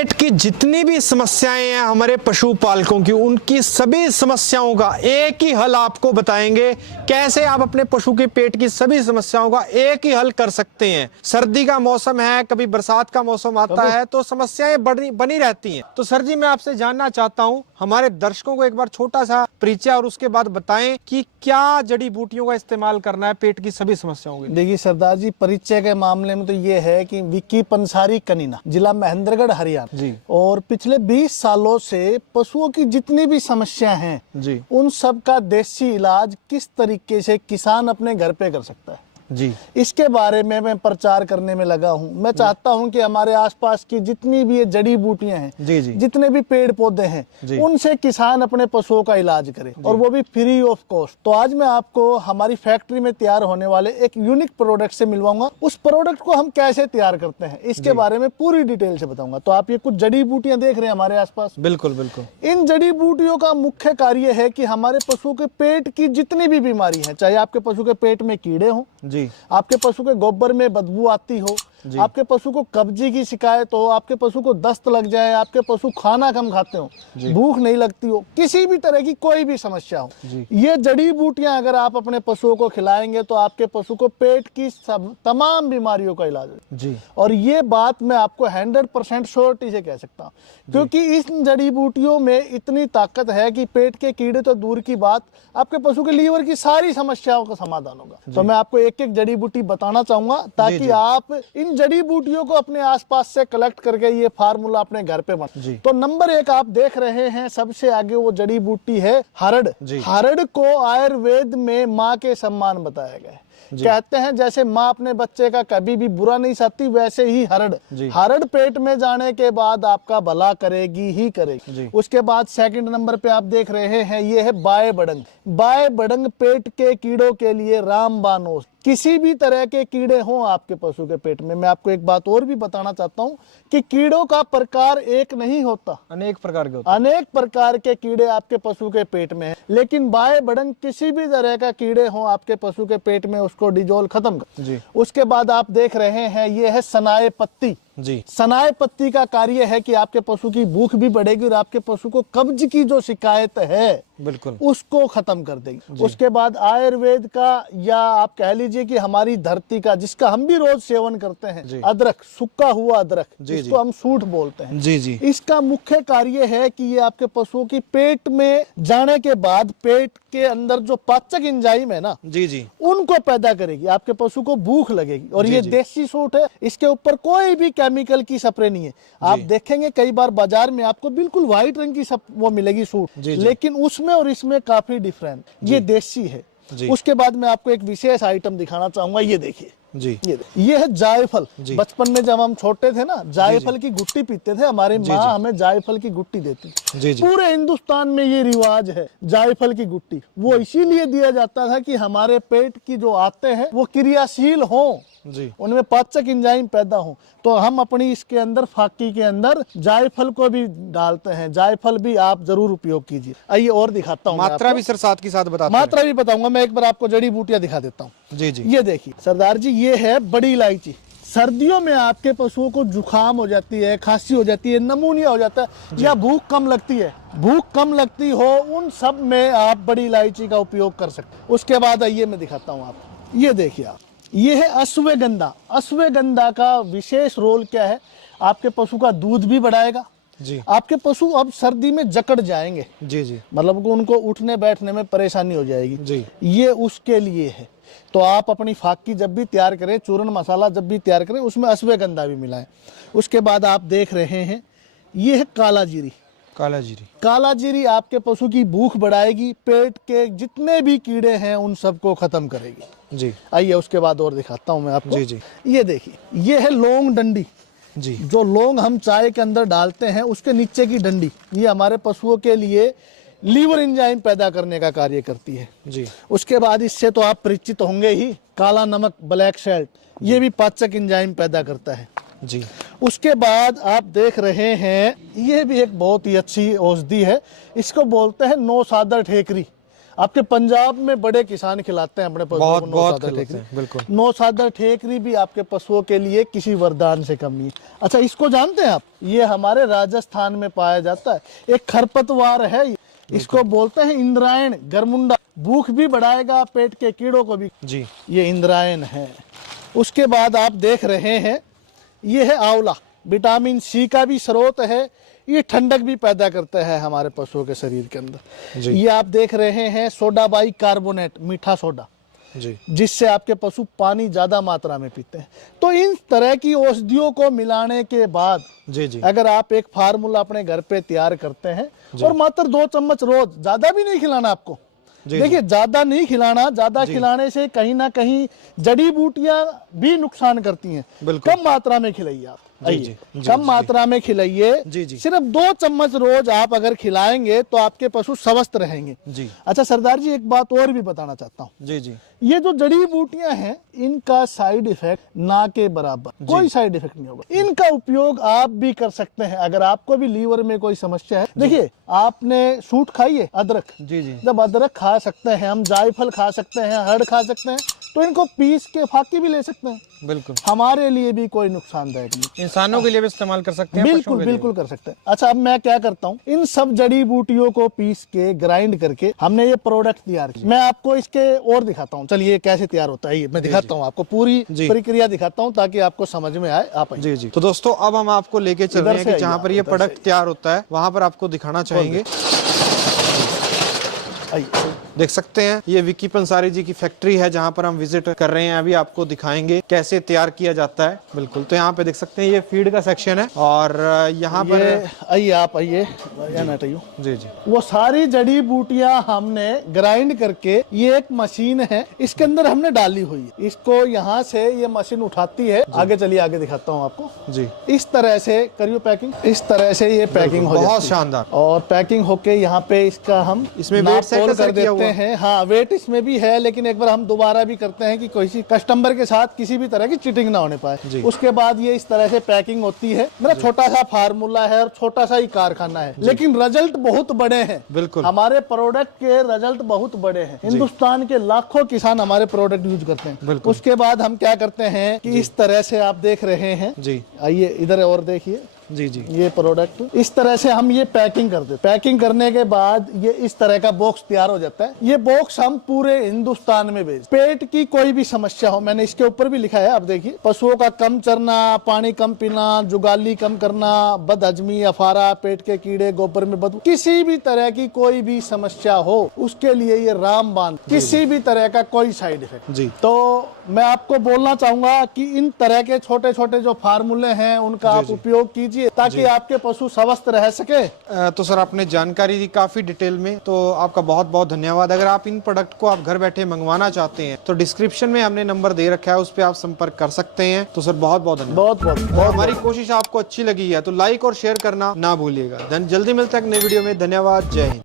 पेट की जितनी भी समस्याएं हैं हमारे पशुपालकों की, उनकी सभी समस्याओं का एक ही हल आपको बताएंगे। कैसे आप अपने पशु के पेट की सभी समस्याओं का एक ही हल कर सकते हैं। सर्दी का मौसम है, कभी बरसात का मौसम आता है तो समस्याएं बनी रहती हैं। तो सर जी, मैं आपसे जानना चाहता हूं, हमारे दर्शकों को एक बार छोटा सा परिचय और उसके बाद बताएं कि क्या जड़ी बूटियों का इस्तेमाल करना है पेट की सभी समस्याओं के लिए। देखिए सरदार जी, परिचय के मामले में तो ये है कि विक्की पंसारी कनीना, जिला महेंद्रगढ़, हरियाणा जी। और पिछले 20 सालों से पशुओं की जितनी भी समस्या हैं जी, उन सब का देसी इलाज किस तरीके से किसान अपने घर पे कर सकता है जी, इसके बारे में मैं प्रचार करने में लगा हूं। मैं चाहता हूं कि हमारे आसपास की जितनी भी ये जड़ी बूटियां हैं, जी, जी, जितने भी पेड़ पौधे हैं, उनसे किसान अपने पशुओं का इलाज करे और वो भी फ्री ऑफ कॉस्ट। तो आज मैं आपको हमारी फैक्ट्री में तैयार होने वाले एक यूनिक प्रोडक्ट से मिलवाऊंगा। उस प्रोडक्ट को हम कैसे तैयार करते हैं इसके बारे में पूरी डिटेल से बताऊंगा। तो आप ये कुछ जड़ी बूटियां देख रहे हैं हमारे आसपास। बिल्कुल बिल्कुल। इन जड़ी बूटियों का मुख्य कार्य है कि हमारे पशु के पेट की जितनी भी बीमारी है, चाहे आपके पशु के पेट में कीड़े हों, जी, आपके पशु के गोबर में बदबू आती हो, आपके पशु को कब्जी की शिकायत हो, आपके पशु को दस्त लग जाए, आपके पशु खाना कम खाते हो, भूख नहीं लगती हो, किसी भी तरह की कोई भी समस्या हो, ये जड़ी बूटियां अगर आप अपने पशुओं को खिलाएंगे तो आपके पशु को पेट की तमाम बीमारियों का इलाज है जी। और ये बात मैं आपको 100% श्योरिटी से कह सकता हूँ, क्योंकि इस जड़ी बूटियों में इतनी ताकत है कि पेट के कीड़े तो दूर की बात, आपके पशु के लीवर की सारी समस्याओं का समाधान होगा। तो मैं आपको एक एक जड़ी बूटी बताना चाहूंगा ताकि आप इन जड़ी बूटियों को अपने आसपास से कलेक्ट करके ये फार्मूला अपने घर पे बना। तो नंबर 1 आप देख रहे हैं, सबसे आगे वो जड़ी बूटी है हरड़। हरड़ को आयुर्वेद में माँ के सम्मान बताया गया है। कहते हैं जैसे माँ अपने बच्चे का कभी भी बुरा नहीं चाहती, वैसे ही हरड़ पेट में जाने के बाद आपका भला करेगी ही करेगी। उसके बाद सेकंड नंबर पे आप देख रहे हैं, ये है बाय बड़ंग। बाय बड़ंग पेट के कीड़ों के लिए रामबाण औषधि। किसी भी तरह के कीड़े हों आपके पशु के पेट में, मैं आपको एक बात और भी बताना चाहता हूं कि कीड़ों का प्रकार एक नहीं होता, अनेक प्रकार के होते हैं। अनेक प्रकार के कीड़े आपके पशु के पेट में हैं, लेकिन बाय बड़ंग किसी भी तरह का कीड़े हों आपके पशु के पेट में उसको डिजोल्व खत्म कर। उसके बाद आप देख रहे हैं, ये है सनाए पत्ती। सनाए पत्ती का कार्य है कि आपके पशु की भूख भी बढ़ेगी और आपके पशु को कब्ज की जो शिकायत है बिल्कुल उसको खत्म कर देगी। उसके बाद आयुर्वेद का, या आप कह लीजिए कि हमारी धरती का, जिसका हम भी रोज सेवन करते हैं, अदरक, सूखा हुआ अदरक, जिसको हम सूंठ बोलते हैं। इसका मुख्य कार्य है कि ये आपके पशुओं की पेट में जाने के बाद पेट के अंदर जो पाचक एंजाइम है ना, उनको पैदा करेगी, आपके पशु को भूख लगेगी। और ये देसी सूंठ है, इसके ऊपर कोई भी केमिकल की स्प्रे नहीं है। आप देखेंगे कई बार बाजार में आपको बिल्कुल व्हाइट रंग की वो मिलेगी सूंठ, लेकिन उसमें और इसमें काफी डिफरेंट, ये देसी है। उसके बाद मैं आपको एक विशेष आइटम दिखाना चाहूंगा, ये देखिए ये है जायफल। बचपन में जब हम छोटे थे ना, जायफल की गुट्टी पीते थे, हमारी माँ हमें जायफल की गुट्टी देती थी। पूरे हिंदुस्तान में ये रिवाज है जायफल की गुट्टी। वो इसीलिए दिया जाता था कि हमारे पेट की जो आते हैं वो क्रियाशील हों, उनमें पाचक एंजाइम पैदा हो। तो हम अपनी इसके अंदर फाकी के अंदर जायफल को भी डालते हैं। जायफल भी आप जरूर उपयोग कीजिए। आइए और दिखाता हूँ, मात्रा भी सर साथ के साथ मात्रा भी बताऊंगा। मैं एक बार आपको जड़ी बूटियां दिखा देता हूँ। ये देखिए सरदार जी, ये है बड़ी इलायची। सर्दियों में आपके पशुओं को जुकाम हो जाती है, खांसी हो जाती है, नमूनिया हो जाता है, या भूख कम लगती है, भूख कम लगती हो, उन सब में आप बड़ी इलायची का उपयोग कर सकते हैं। उसके बाद आइए मैं दिखाता हूँ आपको, ये देखिए आप, ये है अश्वगंधा। अश्वगंधा का विशेष रोल क्या है, आपके पशु का दूध भी बढ़ाएगा। आपके पशु अब सर्दी में जकड़ जाएंगे, मतलब उनको उठने बैठने में परेशानी हो जाएगी, ये उसके लिए है। तो आप अपनी फाकी जब भी तैयार करें, चूर्ण मसाला जब भी तैयार करें, उसमें अश्वगंधा भी मिलाएं। उसके बाद आप देख रहे हैं, ये है काला जीरी। काला जीरी आपके पशु की भूख बढ़ाएगी, पेट के जितने भी कीड़े हैं उन सबको खत्म करेगी। आइए उसके बाद और दिखाता हूं मैं आपको। ये देखिए, ये है लौंग डंडी। जो लौंग हम चाय के अंदर डालते हैं, उसके नीचे की डंडी, ये हमारे पशुओं के लिए लीवर एंजाइम पैदा करने का कार्य करती है। उसके बाद इससे तो आप परिचित होंगे ही, काला नमक, ब्लैक सॉल्ट, ये भी पाचक एंजाइम पैदा करता है। उसके बाद आप देख रहे हैं, ये भी एक बहुत ही अच्छी औषधि है, इसको बोलते हैं नौसादर ठेकरी। आपके पंजाब में बड़े किसान खिलाते हैं अपने पशुओं बहुत को बहुत नौसादर खिलाते हैं, ठेकरी। बिल्कुल। नौसादर ठेकरी भी आपके पशुओं के लिए किसी वरदान से कम नहीं है। अच्छा, इसको जानते हैं आप? ये हमारे राजस्थान में पाया जाता है, एक खरपतवार है, इसको बोलते हैं इंद्रायण गरमुंडा। भूख भी बढ़ाएगा, पेट के कीड़ों को भी। जी ये इंद्रायण है। उसके बाद आप देख रहे हैं ये है आंवला, विटामिन सी का भी स्रोत है, ये ठंडक भी पैदा करता है हमारे पशुओं के शरीर के अंदर। जी। ये आप देख रहे हैं सोडा बाई कार्बोनेट, मीठा सोडा, जी जिससे आपके पशु पानी ज्यादा मात्रा में पीते हैं। तो इन तरह की औषधियों को मिलाने के बाद जी जी अगर आप एक फार्मूला अपने घर पे तैयार करते हैं और मात्र 2 चम्मच रोज, ज्यादा भी नहीं खिलाना आपको। देखिए, ज्यादा नहीं खिलाना, ज्यादा खिलाने से कहीं ना कहीं जड़ी बूटियां भी नुकसान करती हैं। बिल्कुल। कम मात्रा में खिलाइए आप, जी, आइए, जी, कम जी, मात्रा में खिलाइए। जी, जी। सिर्फ 2 चम्मच रोज आप अगर खिलाएंगे तो आपके पशु स्वस्थ रहेंगे। जी अच्छा सरदार जी, एक बात और भी बताना चाहता हूँ। जी जी ये जो जड़ी बूटियां हैं, इनका साइड इफेक्ट ना के बराबर, कोई साइड इफेक्ट नहीं होगा। इनका उपयोग आप भी कर सकते हैं अगर आपको भी लीवर में कोई समस्या है। देखिए, आपने सूट खाई है, अदरक। जी जी जब अदरक खा सकते हैं हम, जायफल खा सकते हैं, हर्ड खा सकते हैं, तो इनको पीस के फाकी भी ले सकते हैं। बिल्कुल। हमारे लिए भी कोई नुकसानदायक नहीं। इंसानों के लिए भी इस्तेमाल कर सकते हैं, पशुओं बिल्कुल के लिए बिल्कुल कर सकते हैं। अच्छा, अब मैं क्या करता हूँ, इन सब जड़ी बूटियों को पीस के ग्राइंड करके हमने ये प्रोडक्ट तैयार किया। मैं आपको इसके और दिखाता हूँ, चलिए कैसे तैयार होता है। ये मैं दिखाता हूँ आपको, पूरी जी। प्रक्रिया दिखाता हूँ ताकि आपको समझ में आए। आप आइए। जी जी। तो दोस्तों, अब हम आपको लेके चल रहे हैं से कि जहाँ आइए, पर ये इधर से प्रोडक्ट तैयार होता है, वहाँ पर आपको दिखाना चाहेंगे। आइए। देख सकते हैं, ये विकी पंसारी जी की फैक्ट्री है जहाँ पर हम विजिट कर रहे हैं। अभी आपको दिखाएंगे कैसे तैयार किया जाता है। बिल्कुल। तो यहाँ पे देख सकते हैं, ये फीड का सेक्शन है और यहाँ पर आइए, आप आइए। जी जी वो सारी जड़ी बूटियां हमने ग्राइंड करके, ये एक मशीन है, इसके अंदर हमने डाली हुई है। इसको यहाँ से ये मशीन उठाती है। आगे चलिए, आगे दिखाता हूँ आपको। जी। इस तरह से करियो पैकिंग, इस तरह से ये पैकिंग हो बहुत जाती है। शानदार। और पैकिंग होके यहाँ पे इसका हम इसमें नाप वेट सेट तोल सर कर किया देते हुआ? हैं। हाँ, वेट इसमें भी है, लेकिन एक बार हम दोबारा भी करते हैं कि किसी कस्टमर के साथ किसी भी तरह की चीटिंग ना होने पाए। उसके बाद ये इस तरह से पैकिंग होती है। मेरा छोटा सा फार्मूला है और छोटा सा ही कारखाना है, लेकिन रिजल्ट बहुत बड़े हैं। बिल्कुल। हमारे प्रोडक्ट के रिजल्ट बहुत बड़े हैं। हिंदुस्तान के लाखों किसान हमारे प्रोडक्ट यूज करते हैं। बिल्कुल। उसके बाद हम क्या करते हैं कि इस तरह से आप देख रहे हैं। जी। आइए इधर और देखिए। जी जी ये प्रोडक्ट इस तरह से हम ये पैकिंग करते हैं। पैकिंग करने के बाद ये इस तरह का बॉक्स तैयार हो जाता है। ये बॉक्स हम पूरे हिंदुस्तान में भेज। पेट की कोई भी समस्या हो, मैंने इसके ऊपर भी लिखा है, आप देखिए, पशुओं का कम चरना, पानी कम पीना, जुगाली कम करना, बदहजमी, अफारा, पेट के कीड़े, गोबर में बदबू, किसी भी तरह की कोई भी समस्या हो, उसके लिए ये रामबाण, किसी भी तरह का कोई साइड इफेक्ट। जी। तो मैं आपको बोलना चाहूंगा कि इन तरह के छोटे छोटे जो फार्मूले हैं, उनका आप उपयोग कीजिए ताकि आपके पशु स्वस्थ रह सके। तो सर, आपने जानकारी दी काफी डिटेल में, तो आपका बहुत बहुत धन्यवाद। अगर आप इन प्रोडक्ट को आप घर बैठे मंगवाना चाहते हैं तो डिस्क्रिप्शन में हमने नंबर दे रखा है, उस पर आप संपर्क कर सकते हैं। तो सर, बहुत बहुत धन्यवाद। बहुत और हमारी कोशिश आपको अच्छी लगी है तो लाइक और शेयर करना ना भूलिएगा। जल्दी मिलते हैं एक नई वीडियो में। धन्यवाद। जय हिंद।